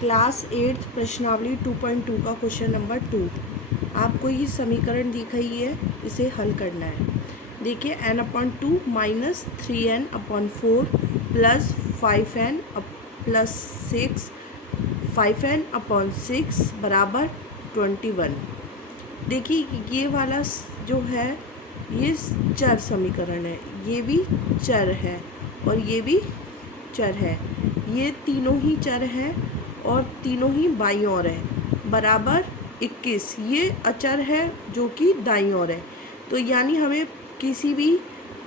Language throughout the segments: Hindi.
क्लास 8 प्रश्नावली 2.2 का क्वेश्चन नंबर 2। आपको ये समीकरण दिख रही है, इसे हल करना है। देखिए n/2 minus 3n/4 plus 5n/6 बराबर 21। देखिए ये वाला जो है ये चर समीकरण है, ये भी चर है और ये भी चर है। ये तीनों ही चर है और तीनों ही बाईं ओर है। बराबर 21 ये अचर है जो कि दाईं ओर है। तो यानी हमें किसी भी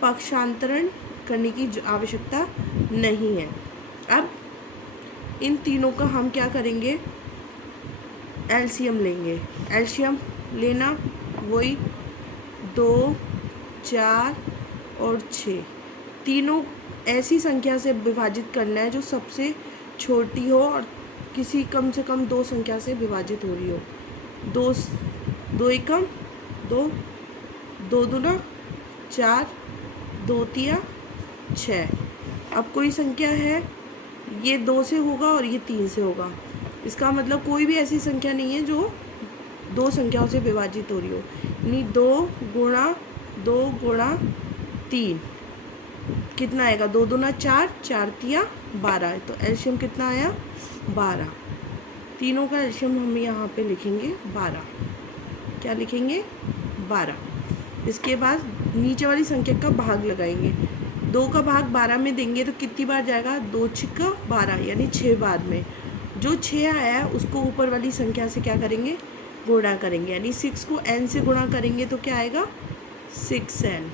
पक्षांतरण करने की आवश्यकता नहीं है। अब इन तीनों का हम क्या करेंगे, एलसीएम लेंगे। एलसीएम लेना वही 2, 4 और 6 तीनों ऐसी संख्या से विभाजित करना है जो सबसे छोटी हो और किसी कम से कम 2 संख्या से विभाजित हो रही हो। 2 एकम 2, 2 दूना 4, 2 तिया 6। अब कोई संख्या है ये 2 से होगा और ये 3 से होगा। इसका मतलब कोई भी ऐसी संख्या नहीं है जो 2 संख्याओं से विभाजित हो रही हो। यानी 2 गुणा 3 कितना आएगा, 2 दूना 4, 4 तिया 12। तो एलसीएम कितना आया, 12। तीनों का एलसीएम हम यहाँ पे लिखेंगे 12। क्या लिखेंगे, 12। इसके बाद नीचे वाली संख्या का भाग लगाएंगे। 2 का भाग 12 में देंगे तो कितनी बार जाएगा, 2 छिक्का 12 यानी 6 बार में। जो 6 आया है उसको ऊपर वाली संख्या से क्या करेंगे, गुणा करेंगे। यानी 6 को n से गुणा करेंगे तो क्या आएगा, 6n।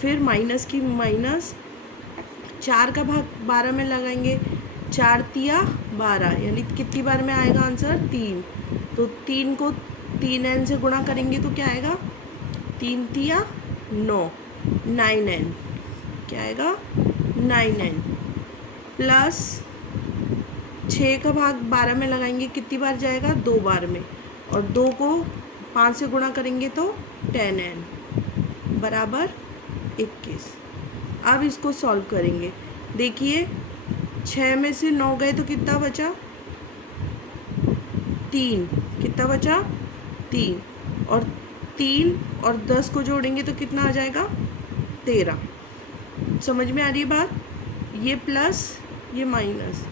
फिर माइनस की माइनस 4 का भाग 12 में लगाएंगे, 4 तिया 12 यानी कितनी बार में आएगा आंसर, 3। तो 3 को 3n से गुणा करेंगे तो क्या आएगा, 3 तिया 9, 9n। क्या आएगा, 9n। प्लस 6 का भाग 12 में लगाएंगे, कितनी बार जाएगा, 2 बार में। और 2 को 5 से गुणा करेंगे तो 10n बराबर 21। अब इसको सॉल्व करेंगे। देखिए 6 में से 9 गए तो कितना बचा, 3। कितना बचा, 3। और 3 और 10 को जोड़ेंगे तो कितना आ जाएगा, 13। समझ में आ रही है बात, ये प्लस ये माइनस,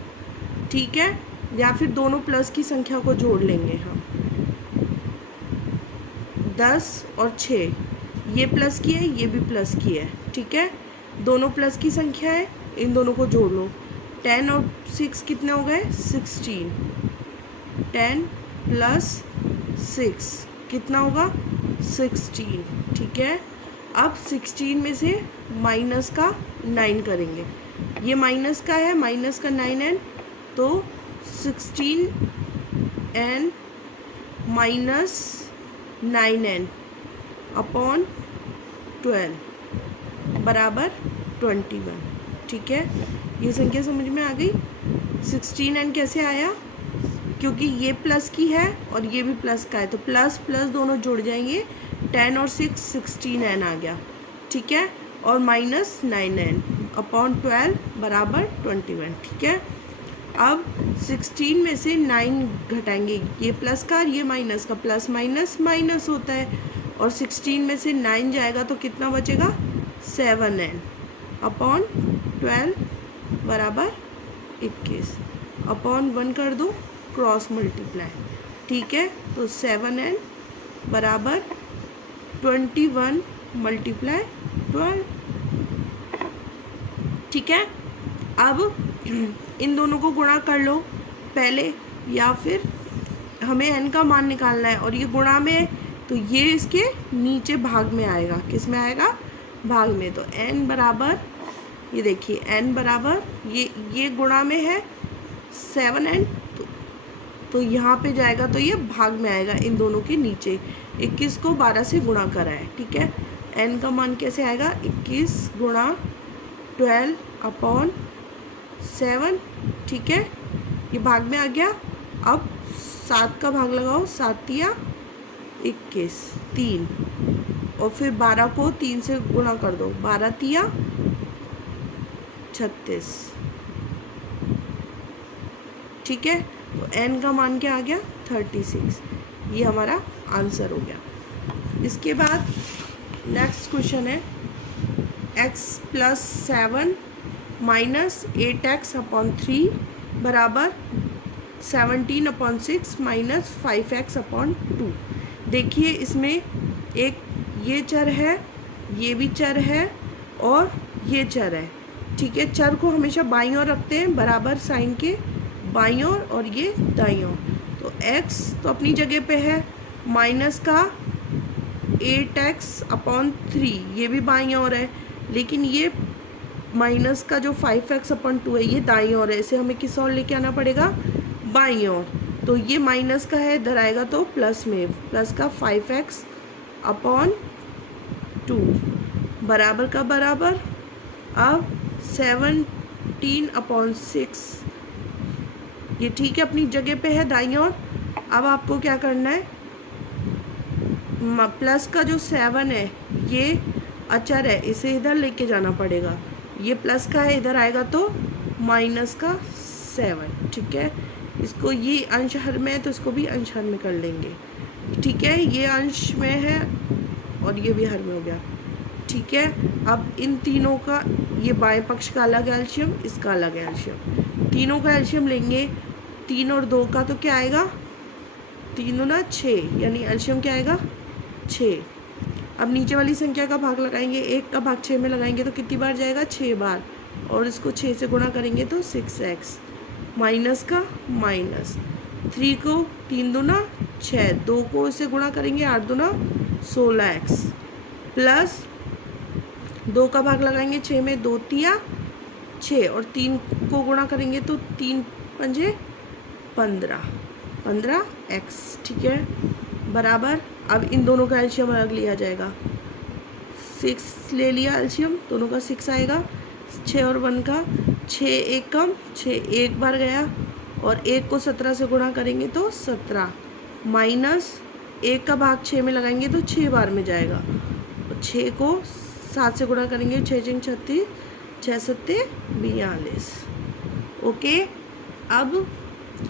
ठीक है। या फिर दोनों प्लस की संख्या को जोड़ लेंगे हम। 10 और 6 ये प्लस की है, ये भी प्लस की है, ठीक है। दोनों प्लस की संख्या है, इन दोनों को जोड़ लो। 10 और 6 कितने हो गए, 16। 10 प्लस 6 कितना होगा, 16, ठीक है। अब 16 में से माइनस का 9 करेंगे। ये माइनस का है, माइनस का 9n, तो 16n माइनस 9n अपॉन 12 बराबर 21, ठीक है। ये संख्या समझ में आ गई। 16n कैसे आया, क्योंकि ये प्लस की है और ये भी प्लस का है, तो प्लस प्लस दोनों जुड़ जाएंगे। 10 और 6 16n आ गया, ठीक है। और माइनस 9n अपॉन 12 बराबर 21, ठीक है। अब 16 में से 9 घटाएंगे, ये प्लस का ये माइनस का, प्लस माइनस माइनस होता है। और 16 में से 9 जाएगा तो कितना बचेगा, 7n अपॉन 12 बराबर 21। अपॉन 1 कर दो, क्रॉस मल्टीप्लाई, ठीक है। तो 7n बराबर 21 मल्टीप्लाई 12, ठीक है। अब इन दोनों को गुणा कर लो पहले, या फिर हमें n का मान निकालना है और ये गुणा में, तो ये इसके नीचे भाग में आएगा। किस में आएगा, भाग में। तो n बराबर, ये देखिए n बराबर ये गुणा में है 7n, तो यहाँ पे जाएगा तो ये भाग में आएगा इन दोनों के नीचे। 21 को 12 से गुणा करा है, ठीक है। n का मान कैसे आएगा, 21 गुणा 12 अपॉन 7, ठीक है। ये भाग में आ गया। अब 7 का भाग लगाओ, 7 तिया 21, 3। और फिर 12 को 3 से गुणा कर दो, 12 तिया 36। ठीक है, तो n का मान क्या आ गया 36। ये हमारा आंसर हो गया। इसके बाद नेक्स्ट क्वेश्चन है x+7 - 8x/3 बराबर 17/6 - 5x/2। देखिए इसमें एक ये चर है, ये भी चर है और ये चर है। ठीक है, चर को हमेशा बाईं ओर रखते हैं, बराबर साइन के बाईं ओर और ये दाईं ओर। तो x तो अपनी जगह पे है, माइनस का 8x/3 ये भी बाईं ओर है, लेकिन ये माइनस का जो 5x/2 है ये दाईं ओर है। इसे हमें किस ओर लेके आना पड़ेगा, बाईं ओर। तो ये माइनस का है, इधर आएगा तो प्लस में, प्लस का 5x/2 बराबर का बराबर। अब 17/6 ये ठीक है, अपनी जगह पे है दाईं ओर। अब आपको क्या करना है, प्लस का जो 7 है ये अचर है, इसे इधर लेके जाना पड़ेगा। ये प्लस का है, इधर आएगा तो माइनस का 7। ठीक है, इसको ये अंश हर में है तो इसको भी अंश हर में कर लेंगे। ठीक है, ये अंश में है और ये भी हर में हो गया। ठीक है, अब इन तीनों का, ये बाएं पक्ष का अलग एल्शियम, इसका अलग एल्शियम, तीनों का एल्शियम लेंगे। 3 और 2 का तो क्या आएगा, 3 दूना 6, यानी एल्शियम क्या आएगा 6। अब नीचे वाली संख्या का भाग लगाएंगे, 1 का भाग 6 में लगाएंगे तो कितनी बार जाएगा, 6 बार, और इसको 6 से गुणा करेंगे तो 6x माइनस का माइनस 3 को 3 दूना 6, 2 को इससे गुणा करेंगे 8 दूना 16x प्लस 2 का भाग लगाएंगे 6 में, 2 तिया 6 और 3 को गुणा करेंगे तो 3 पंजे 15x। ठीक है, बराबर। अब इन दोनों का एल्शियम अलग लिया जाएगा, 6 ले लिया एल्शियम, दोनों का 6 आएगा। 6 और 1 का 6, 1 कम 6 एक बार गया, और 1 को 17 से गुणा करेंगे तो 17 माइनस 1 का भाग 6 में लगाएंगे तो 6 बार में जाएगा, और 6 को 7 से गुणा करेंगे, 6 6 36, 6 7 42। ओके, अब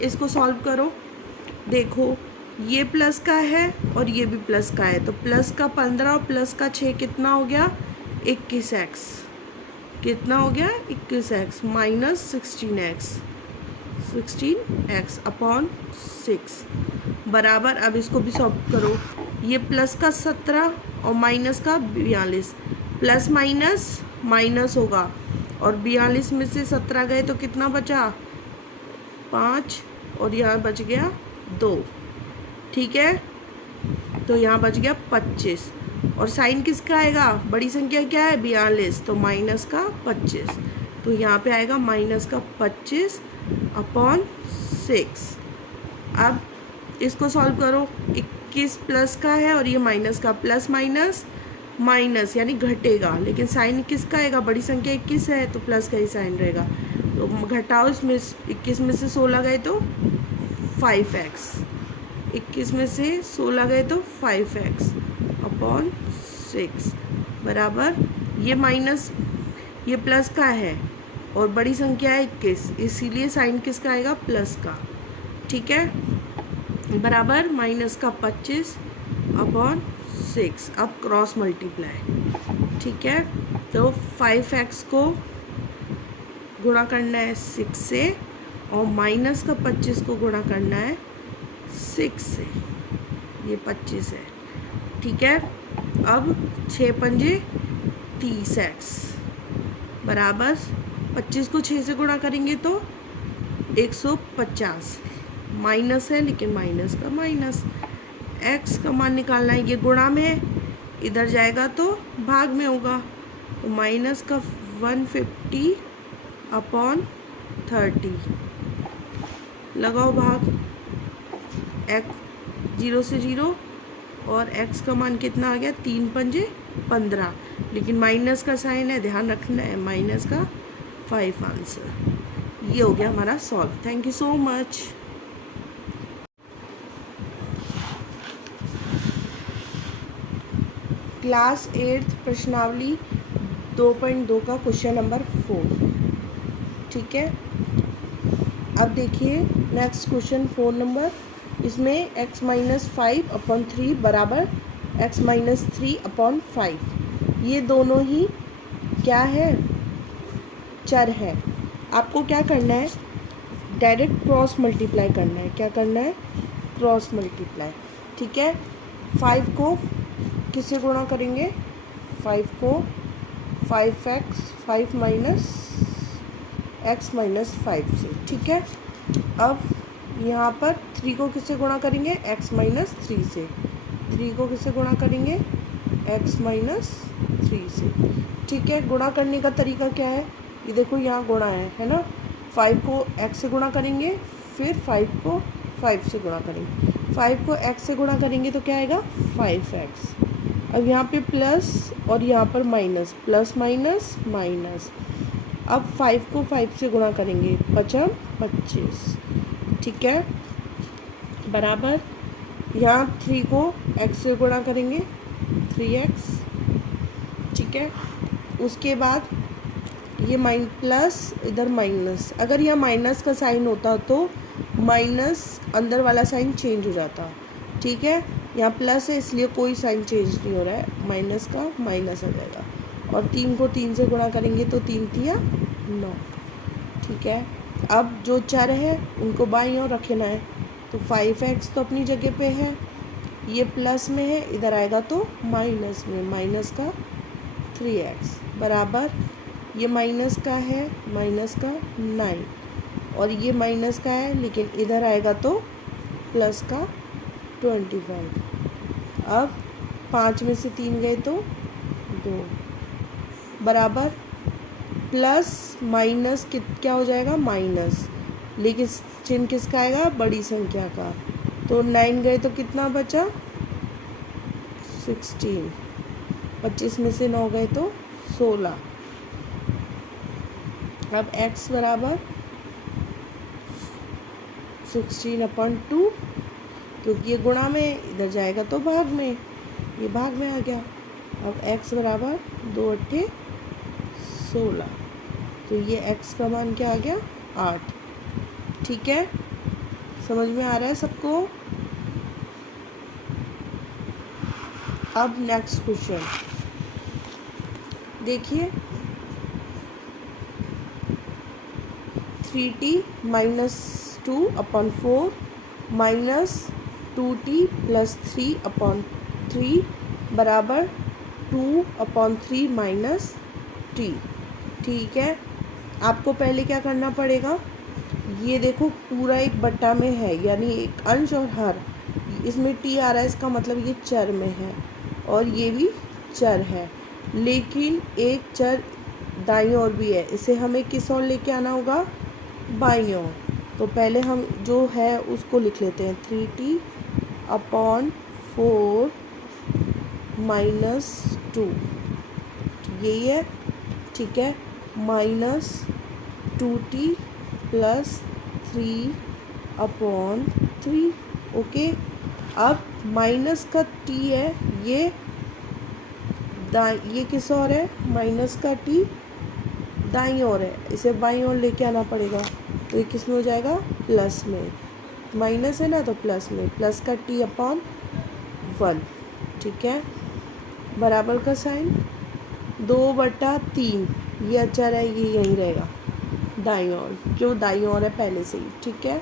इसको सॉल्व करो। देखो ये प्लस का है और ये भी प्लस का है, तो प्लस का 15 और प्लस का 6 कितना हो गया 21x। कितना हो गया 21x माइनस 16x अपॉन 6 बराबर। अब इसको भी सॉल्व करो, ये प्लस का 17 और माइनस का 42, प्लस माइनस माइनस होगा, और 42 में से 17 गए तो कितना बचा 5, और यहाँ बच गया 2। ठीक है, तो यहाँ बच गया 25, और साइन किसका आएगा, बड़ी संख्या क्या है 42, तो माइनस का 25, तो यहाँ पे आएगा माइनस का 25 अपॉन 6। अब इसको सॉल्व करो, 21 प्लस का है और ये माइनस का, प्लस माइनस माइनस यानी घटेगा, लेकिन साइन किसका आएगा, बड़ी संख्या 21 है तो प्लस का ही साइन रहेगा, तो घटाओ, इसमें 21 में से 16 गए तो 5x, 21 में से 16 गए तो 5x अपॉन 6 बराबर। ये माइनस ये प्लस का है और बड़ी संख्या है 21, इसीलिए साइन किसका आएगा प्लस का। ठीक है, बराबर माइनस का 25 अपॉन 6। अब क्रॉस मल्टीप्लाई। ठीक है, तो 5x को गुणा करना है 6 से, और माइनस का 25 को गुणा करना है 6 से, ये 25 है। ठीक है, अब 6 पंजे 30x बराबर 25 को 6 से गुणा करेंगे तो 150, माइनस है लेकिन माइनस का माइनस, x का मान निकालना है, ये गुणा में है, इधर जाएगा तो भाग में होगा, तो माइनस का 150 अपॉन 30 लगाओ भाग, x 0 से 0, और x का मान कितना आ गया 3 पंजे 15, लेकिन माइनस का साइन है, ध्यान रखना है, माइनस का 5 आंसर। ये हो गया हमारा solve. Thank you so much. Class 8th प्रश्नावली 2.2 का क्वेश्चन नंबर 4। ठीक है, अब देखिए नेक्स्ट क्वेश्चन 4 नंबर, इसमें x माइनस 5/3 बराबर x माइनस 3/5, ये दोनों ही क्या है, चर है। आपको क्या करना है, डायरेक्ट क्रॉस मल्टीप्लाई करना है। क्या करना है, क्रॉस मल्टीप्लाई। ठीक है, 5 को किससे गुणा करेंगे, 5 को 5x 5 माइनस x माइनस 5 से। ठीक है, अब यहाँ पर 3 को किससे गुणा करेंगे, x माइनस 3 से। 3 को किससे गुणा करेंगे, x माइनस 3 से। ठीक है, गुणा करने का तरीका क्या है, ये देखो यहाँ गुणा है ना। 5 को x से गुणा करेंगे, फिर 5 को 5 से गुणा करेंगे। 5 को x से गुणा करेंगे तो क्या आएगा, 5x। अब यहाँ पे प्लस और यहाँ पर माइनस, प्लस माइनस माइनस। अब 5 को 5 से गुणा करेंगे, 5 25। ठीक है, बराबर यहाँ 3 को x से गुणा करेंगे, 3x। ठीक है, उसके बाद ये प्लस, इधर माइनस। अगर यहाँ माइनस का साइन होता तो माइनस अंदर वाला साइन चेंज हो जाता। ठीक है, यहाँ प्लस है इसलिए कोई साइन चेंज नहीं हो रहा है, माइनस का माइनस आ जाएगा। और 3 को 3 से गुणा करेंगे तो 3 तिया 9। ठीक है, अब जो चर है उनको बाईं ओर रखना है, तो 5x तो अपनी जगह पे है, ये प्लस में है, इधर आएगा तो माइनस में, माइनस का 3x बराबर ये माइनस का है, माइनस का 9, और ये माइनस का है लेकिन इधर आएगा तो प्लस का 25। अब 5 में से 3 गए तो 2 बराबर प्लस माइनस क्या हो जाएगा, माइनस, लेकिन चिन्ह किसका आएगा, बड़ी संख्या का। तो 9 गए तो कितना बचा, 16। 25 में से 9 गए तो 16। अब x बराबर 16/2, क्योंकि ये गुणा में, इधर जाएगा तो भाग में, ये भाग में आ गया। अब x बराबर 2 × 8 16, तो ये x का मान क्या आ गया, 8। ठीक है, समझ में आ रहा है सबको। अब नेक्स्ट क्वेश्चन देखिए, 3t minus 2/4 minus 2t plus 3/3 बराबर 2/3 माइनस t। ठीक है, आपको पहले क्या करना पड़ेगा, ये देखो पूरा एक बट्टा में है, यानी एक अंश और हर, इसमें t आ रहा है, इसका मतलब ये चर में है, और ये भी चर है, लेकिन एक चर दाईं ओर भी है, इसे हमें किस ओर लेके आना होगा, बाईं ओर। तो पहले हम जो है उसको लिख लेते हैं, 3t/4 माइनस 2, यही है। ठीक है, माइनस 2t प्लस 3/3। ओके, अब माइनस का t है, ये किस ओर है, माइनस का t दाईं ओर है, इसे बाईं ओर लेके आना पड़ेगा। तो ये किस में हो जाएगा, प्लस में, माइनस है ना तो प्लस में, प्लस का t/1। ठीक है, बराबर का साइन, 2/3, ये अचर है, ये यहीं रहेगा दाईं ओर, जो दाईं ओर है पहले से ही। ठीक है,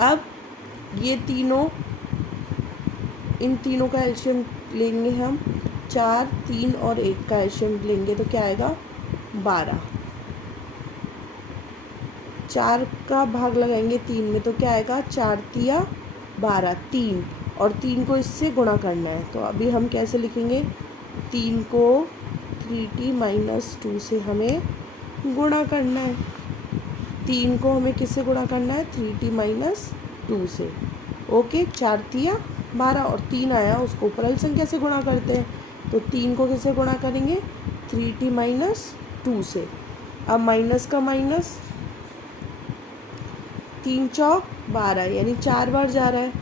अब ये तीनों, इन तीनों का एलशियम लेंगे हम, 4, 3 और 1 का एलशियम लेंगे तो क्या आएगा, 12। 4 का भाग लगाएंगे 3 में तो क्या आएगा, 4 तिया 12, 3, और 3 को इससे गुणा करना है, तो अभी हम कैसे लिखेंगे, 3 को 3t माइनस 2 से हमें गुणा करना है। 3 को हमें किससे गुणा करना है, 3t माइनस 2 से। ओके, 4 तिया 12 और 3 आया, उसको उपरल संख्या से गुणा करते हैं, तो 3 को किससे गुणा करेंगे, 3t माइनस 2 से। अब माइनस का माइनस, 3 चौक 12, यानी 4 बार जा रहा है,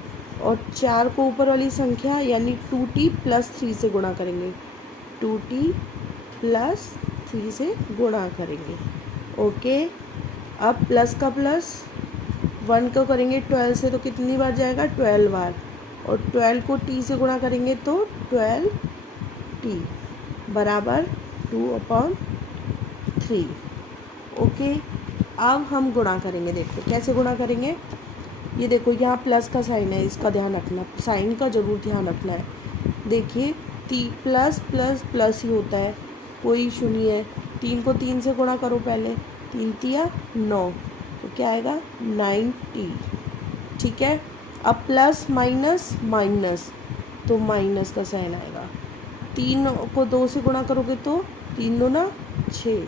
और 4 को ऊपर वाली संख्या यानी 2t प्लस 3 से गुणा करेंगे, 2t प्लस 3 से गुणा करेंगे। ओके, अब प्लस का प्लस 1 को करेंगे 12 से तो कितनी बार जाएगा, 12 बार, और 12 को t से गुणा करेंगे तो 12t बराबर 2/3। ओके, अब हम गुणा करेंगे, देखो कैसे गुणा करेंगे। ये देखो यहाँ प्लस का साइन है, इसका ध्यान रखना, साइन का ज़रूर ध्यान रखना है। देखिए प्लस प्लस प्लस ही होता है, कोई इशू नहीं है। 3 को 3 से गुणा करो पहले, 3 तिया 9, तो क्या आएगा 9t। ठीक है, अब प्लस माइनस माइनस, तो माइनस का साइन आएगा। 3 को 2 से गुणा करोगे तो 3 दूना 6।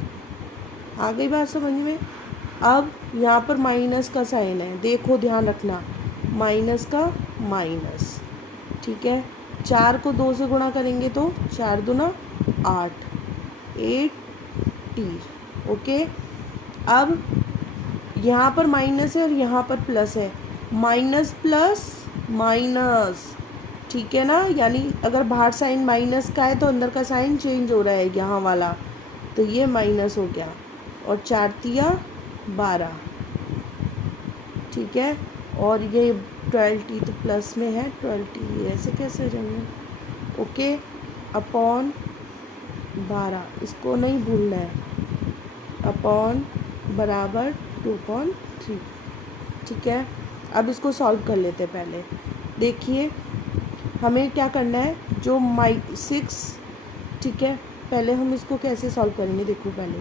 आ गई बात समझ में। अब यहाँ पर माइनस का साइन है, देखो ध्यान रखना, माइनस का माइनस। ठीक है, 4 को 2 से गुणा करेंगे तो 4 दूना 8, 8t। ओके, अब यहाँ पर माइनस है और यहाँ पर प्लस है, माइनस प्लस माइनस। ठीक है ना, यानी अगर बाहर साइन माइनस का है तो अंदर का साइन चेंज हो रहा है, यहाँ वाला, तो ये माइनस हो गया, और 4 तिया 12। ठीक है, और ये 12t तो प्लस में है, 12t ऐसे कैसे जाएंगे। ओके, अपॉन 12, इसको नहीं भूलना है, अपॉन बराबर 2/3। ठीक है, अब इसको सॉल्व कर लेते हैं। पहले देखिए हमें क्या करना है, जो 6, ठीक है, पहले हम इसको कैसे सॉल्व करेंगे। देखो पहले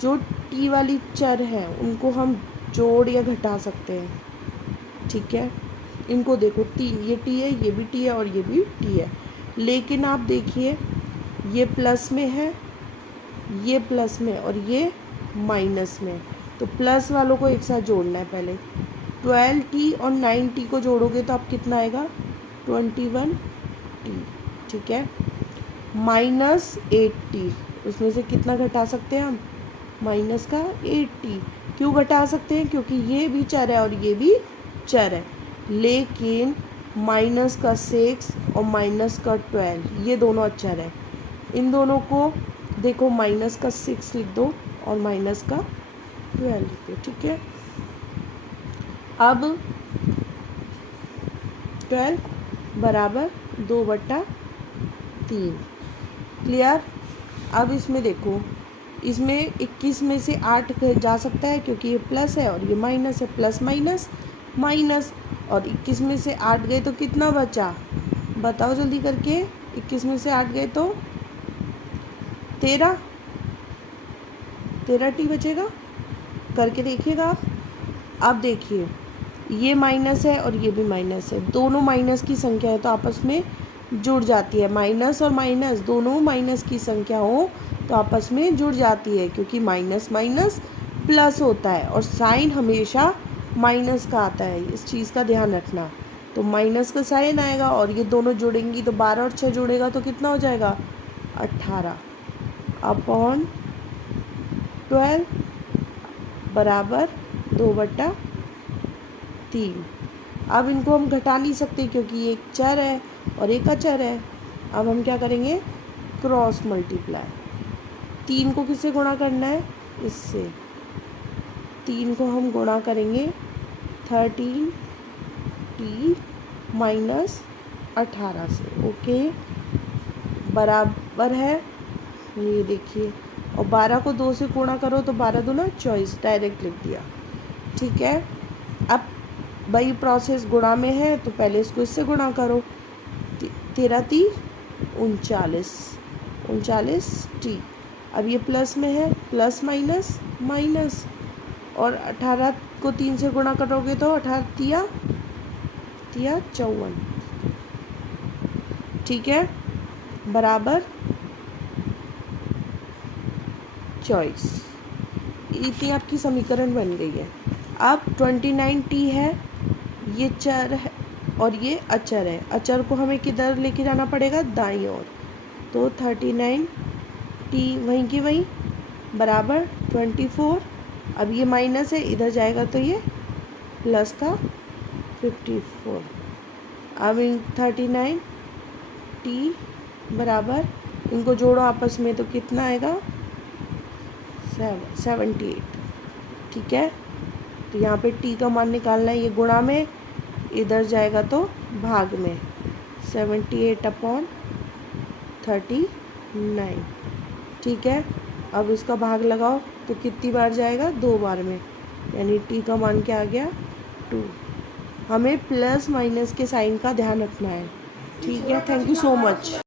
जो t वाली चर है उनको हम जोड़ या घटा सकते हैं। ठीक है, इनको देखो, 3 ये t है, ये भी t है और ये भी t है, लेकिन आप देखिए ये प्लस में है, ये प्लस में और ये माइनस में, तो प्लस वालों को एक साथ जोड़ना है। पहले 12t और 9t को जोड़ोगे तो आप कितना आएगा, 21t। ठीक है, माइनस 8t, उसमें से कितना घटा सकते हैं हम, माइनस का 8t। क्यों घटा सकते हैं, क्योंकि ये भी चर है और ये भी चर है, लेकिन माइनस का 6 और माइनस का 12 ये दोनों अचर है। इन दोनों को देखो, माइनस का 6 लिख दो और माइनस का 12 लिख दो। ठीक है, अब 12 बराबर 2/3। क्लियर। अब इसमें देखो, इसमें 21 में से 8 जा सकता है क्योंकि ये प्लस है और ये माइनस है, प्लस माइनस माइनस, और 21 में से 8 गए तो कितना बचा, बताओ जल्दी करके। 21 में से 8 गए तो 13 t बचेगा, करके देखिएगा आप। अब देखिए ये माइनस है और ये भी माइनस है, दोनों माइनस की संख्या है तो आपस में जुड़ जाती है। माइनस और माइनस दोनों माइनस की संख्या हो तो आपस में जुड़ जाती है, क्योंकि माइनस माइनस प्लस होता है और साइन हमेशा माइनस का आता है, इस चीज़ का ध्यान रखना। तो माइनस का साइन आएगा और ये दोनों जुड़ेंगी तो 12 और 6 जुड़ेगा तो कितना हो जाएगा, 18 अपॉन 12 बराबर 2/3। अब इनको हम घटा नहीं सकते क्योंकि ये एक चर है और एक अचर है। अब हम क्या करेंगे, क्रॉस मल्टीप्लाई। 3 को किससे गुणा करना है, इससे। 3 को हम गुणा करेंगे 13t माइनस 18 से। ओके, बराबर है, ये देखिए, और 12 को 2 से गुणा करो तो 12 दूना 24, डायरेक्ट लिख दिया। ठीक है, अब भाई प्रोसेस गुणा में है तो पहले इसको इससे गुणा करो, 13 × 3 = 39t। अब ये प्लस में है, प्लस माइनस माइनस, और 18 को 3 से गुणा करोगे तो 18 तिया 54। ठीक है, बराबर 24। इतनी आपकी समीकरण बन गई है। अब 29t है, ये चर है और ये अचर है, अचर को हमें किधर लेके जाना पड़ेगा, दाईं ओर। तो 39t वहीं की वहीं बराबर 24। अब ये माइनस है, इधर जाएगा तो ये प्लस का 54। अब इन 39t बराबर, इनको जोड़ो आपस में तो कितना आएगा, 78। ठीक है, तो यहाँ पे टी का मान निकालना है, ये गुणा में, इधर जाएगा तो भाग में। 78/39। ठीक है, अब इसका भाग लगाओ तो कितनी बार जाएगा, 2 बार में, यानी टी का मान क्या आ गया, 2। हमें प्लस माइनस के साइन का ध्यान रखना है। ठीक है, थैंक यू सो मच।